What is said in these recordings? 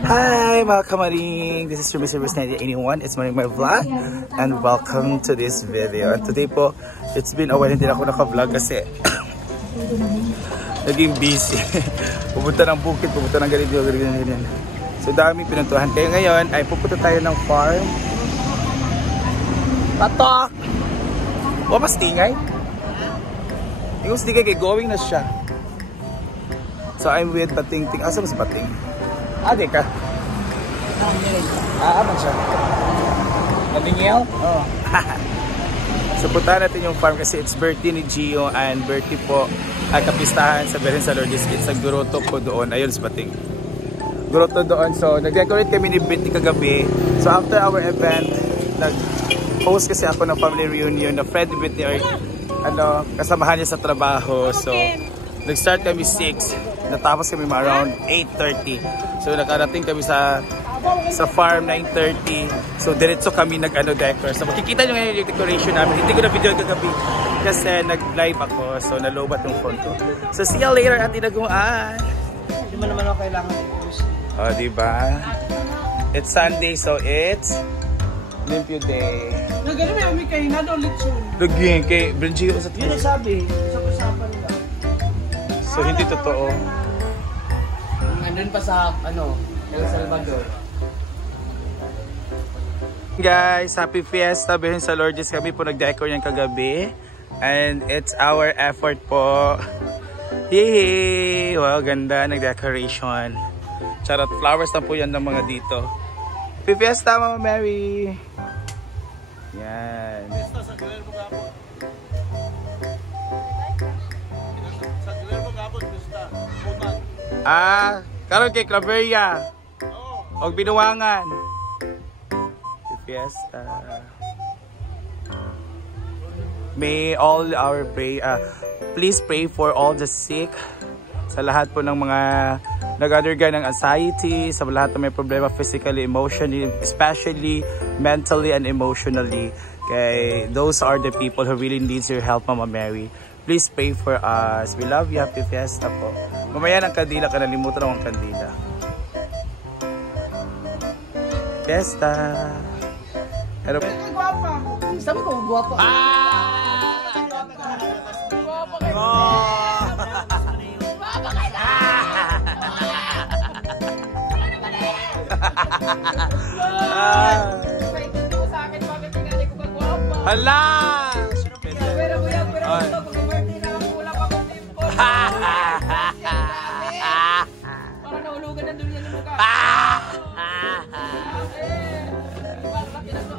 Hi mga kamaring! This is your Mr. 1981. It's my vlog and welcome to this video. And today po, it's been a while hindi na ako naka-vlog kasi naging busy. Pupunta ng bukid, pupunta ng ganito. So dami pinuntuhan. Kaya ngayon ay pupunta tayo ng farm. Patok! O mas tingay? Yung mas tingay kay going na siya. So I'm with Bating-ting. Asa mas Bating? Ade ka? Aman siya. Nabingil? Oo. So punta natin yung farm kasi it's birthday ni Gio and birthday po ay kapistahan sa Beren sa Lourdes. It's a guroto po doon. Ayun sa Bating. Guroto doon. So nag-decorate kami ni Binti kagabi. So after our event, nag-host kasi ako ng family reunion na friend ni Binti or kasamahan niya sa trabaho. So nag-start kami 6, natapos kami around 8:30. So nakarating kami sa farm 9:30. So diretso kami nag-decor. So makikita nyo ngayon yung decoration namin. Hindi ko na video kagabi kasi nag-live ako. So nalobat yung phone ko. So see you later at Inaguan. Hindi mo naman ako kailangan i-post. Oh, diba? It's Sunday so it's Limpyo Day. Nagano may umi kayo na daw litson. Lagyan kay Brenchio sa yun ang sabi. Sa usapan nila. So hindi totoo. Andun pa sa El Salvador. Guys, happy fiesta Beren sa Lourdes. Kami po nag-decor yan kagabi. And it's our effort po. Yay! Wow, ganda nag-decoration. Charot, flowers na po yan ng mga dito. Happy fiesta, Mama Mary! Yan. Fiesta sa Guillermo Gabon. Sa Guillermo Gabon, fiesta. Punan. Karon kay Claveria. Og Binuangan. Fiesta. May all our please pray for all the sick. Sa lahat po ng mga nag-undergo ng anxiety, sa lahat ng may problema physically, emotionally, especially mentally and emotionally. Okay, those are the people who really needs your help, Mama Mary. Please pray for us. We love you. Happy fiesta po. Mamaya ng kandila ka, nalimutan akong kandila. Fiesta. Pero Guwapa. Sabi ko, guwapa. Guwapa kayo. Guwapa kayo. Sa akin, bakit tinali ko ba guwapa? hala! Pero pag-birthday na ako, wala pa akong tempo. Para nahulugan ng dunya ng mukha. Laki na to.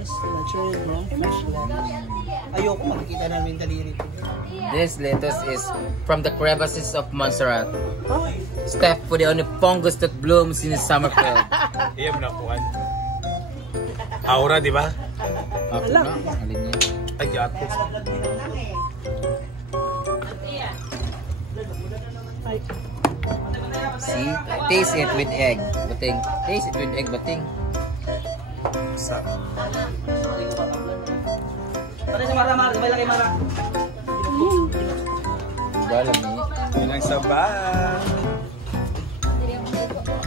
Natural brown fresh lemon. Ayoko makikita namin daliri ko. This lettuce is from the crevices of Montserrat. Step for the only fungus that blooms in the Summerfield. Iya mo nakuhan. Aura, di ba? Ako na, alin niya. Ay, yato. See? Taste it with egg. Bating. Taste it with egg, bating. Sa. Pati sa Mara, sabay lang kay Mara. Diba alam niya? Yun ang sabay.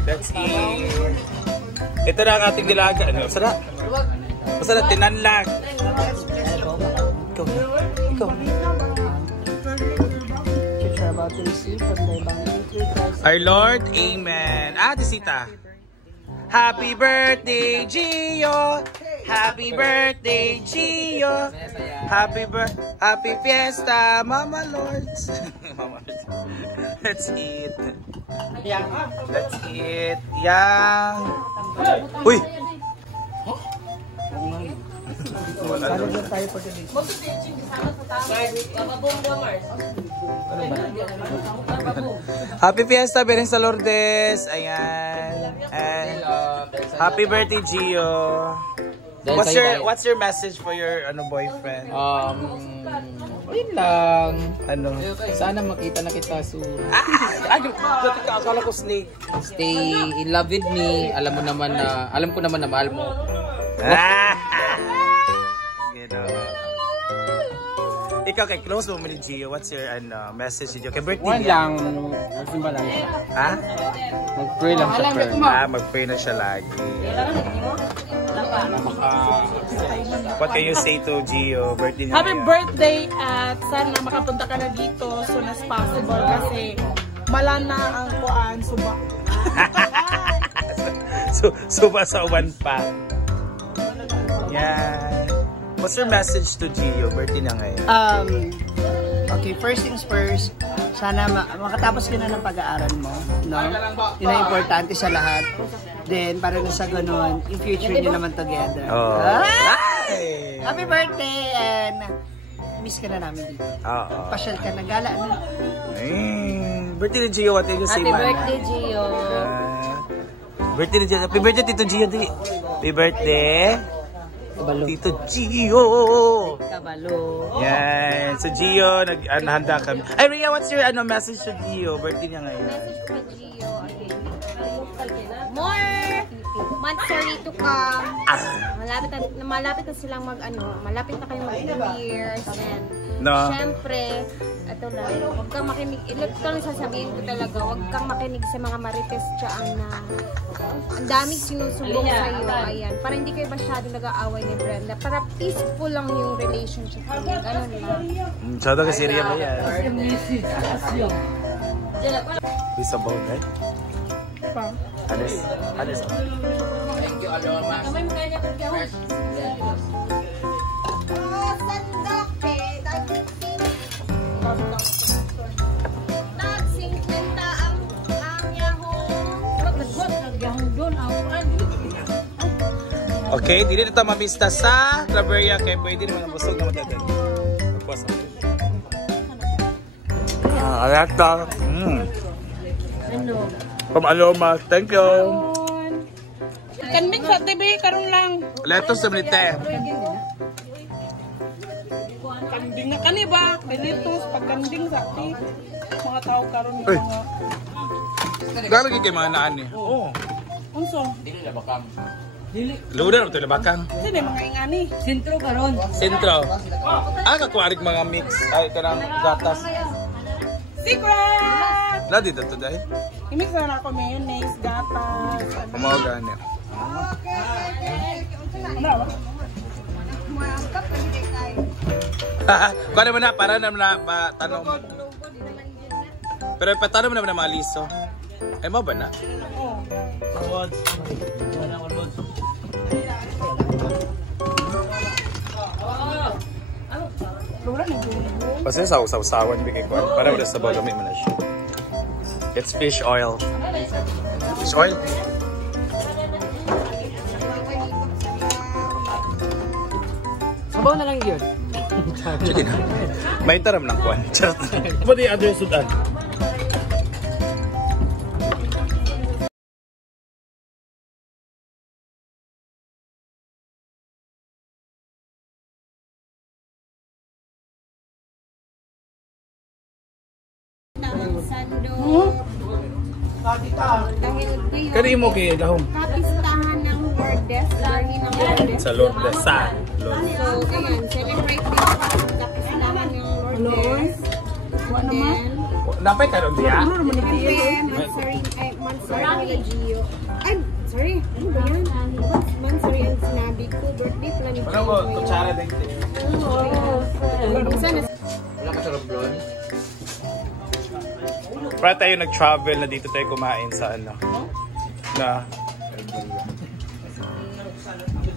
That's it. Ito na ang ating nilaga. Ano? Masarap. Masarap. Tinanlag. Ikaw na. Ikaw na. Our Lord, Amen. Ah, Tisita. Happy birthday, Gio. Happy birthday, Gio. Happy fiesta, Mama Lords. Mama Lords. Let's eat. Let's eat. Yang. Uy. Wala daw. Happy fiesta, Berensa Lourdes. Ayan. And happy birthday, Gio. What's your message for your boyfriend? Yun lang. Ano? Sana makita na kita soon. Akala ko snake. Stay in love with me. Alam ko naman na mahal mo. Ikaw kay close mo ni Gio. What's your message to Gio? Kay birthday One niya. lang. Magsimba lang siya. Ha? Mag-pray lang siya first. Mag-pray na siya lagi. What can you say to Gio? Birthday niya. Happy birthday at sana makapunta ka na dito as soon as possible kasi mala na ang kuan suba. Suba sa uwan pa. Yan. What's your message to Gio? Birthday niya ngayon. Okay, first things first, sana makatapos ka na ng pag-aaral mo, no? Yun ang importante sa lahat. Then, para na sa ganun, in future nyo naman together. Oh. Ay! Happy birthday! And miss ka na namin dito. Pasyal ka na, gala na. Birthday ni Gio, what did you say, man? Happy birthday, Gio. Birthday ni Gio. Happy birthday, Tito Gio. Happy birthday. Kabalo. Tito Gio. Kabalo. Yan. So Gio, naghanda kami. Ay, Rhea, what's your message to Gio? Birthday niya ngayon. Message ko kay Gio. More months are to come. Malapit na silang malapit na kayong mag-2 years. And syempre, ito lang, huwag kang makinig, ito lang sasabihin ko talaga, huwag kang makinig sa mga marites dyan na ang daming sinusubong sa'yo, ayan, para hindi kayo masyadong nag-aaway ni Brenda, para peaceful lang yung relationship niyo, ganun lang. Masyado kasi Rhea ba yan? Bisa ball, right? Alis. Thank you, Aloma. Okay, dili na mamista sa Claveria kay pwede naman busog na magdagan. Tapos. Alata. Ano? From Aloma. Thank you. Kanding sa TV karon lang. Lettuce sa minute. Kanding na kani ba? Kanitos pagkanding sa TV. Mga tao karon mga Gano'n kay mga naan ni? Oo. unso. Dili na bakam. Luda na ito labakang. Sino mga ingani? Sentro karon. Sentro. Kakuarik mga mix. Ay, kanang gatas. Secret! Ladi dito dahil. Imix na ako mayonnaise, gatas. Mga gani. Ano ba? Kaya naman na, para naman na patanong. Pero patanong mo naman na mga liso. Ay mo ba na? Oo. Kasi saw-sawan bigay ko. Para wala sa bago may mana siya. It's fish oil. Fish oil? Sabaw na lang yun. Sige na. May taram ng kuwan. What the other sudan? Kani mo kay gahom. Kapistahan ng Lourdes, lagi ng Lourdes. Sa Lourdes. Sa So, ayan, celebrate din pa kapistahan ng Lourdes. And then, Napay ka ron diya? Mansari nila Gio. Ay, sorry. Ano ba yan? Mansari ang sinabi ko. Birthday pala ni Gio. Ano mo, kutsara din. Wala ka sa Roblon? Para tayo nag-travel na dito tayo kumain sa ano. Na.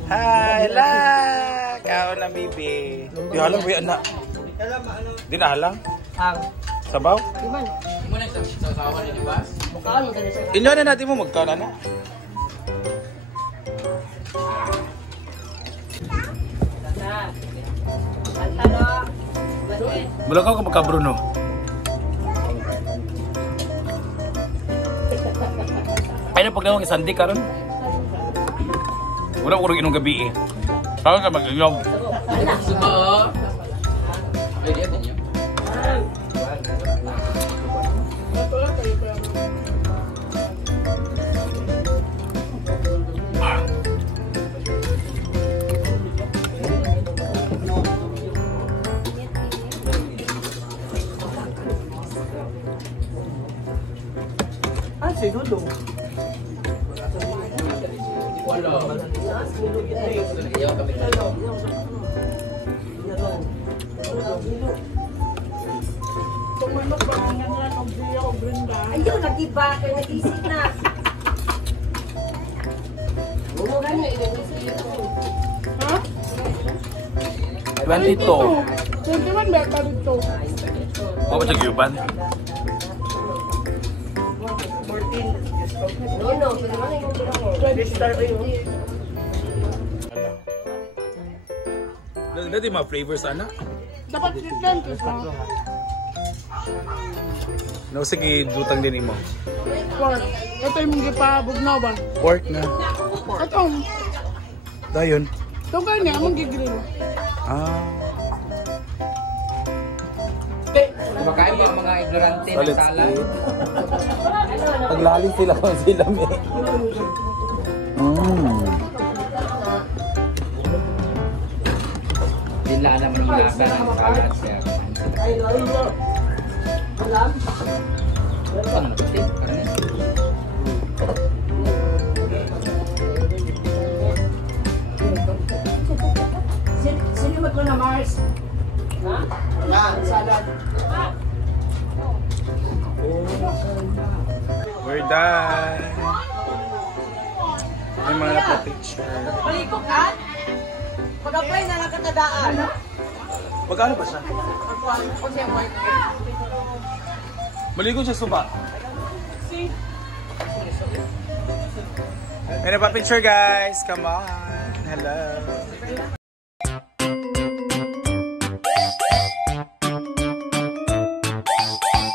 Hi, la! Kao na, bibi. Di alam ko yan na. Di na alam? Sabaw? Mo na sa sawa ni Bas? Inyo na natin mo magkana na. Mulakaw ka magka Bruno. Ay na pagdawang isandi karon. Wala ko rin inong gabi eh. Saan ka mag-inom? Sumo! Okay, di atin yun. Si Dudong. Wala. Ayaw kami talo. Ayun, nag-iba. Kaya nag-isip na. Ha? 22. 21 ba ka dito? O ba siya gyuban? Dati mga flavors ana? Dapat chicken kasi. No, sige, dutang din imo. Pork. Ito yung gipabugnaw ba? Pork na. Ito. Dayon. Ito kanya, among gigrill. Ah. Kumakain ba ang mga ignorante ng Solid sala? state. Paglalim sila kung sila may. Hindi lang alam ng lasa ng salad siya. Ano na pati? Karne? Sino mo na Mars? Ha? Salad. We're done. May mga pa-picture. Malikot ka? Pag-apply na lang katadaan. Magkano ba siya? Maligo siya suba. May na pa-picture guys. Come on. Hello.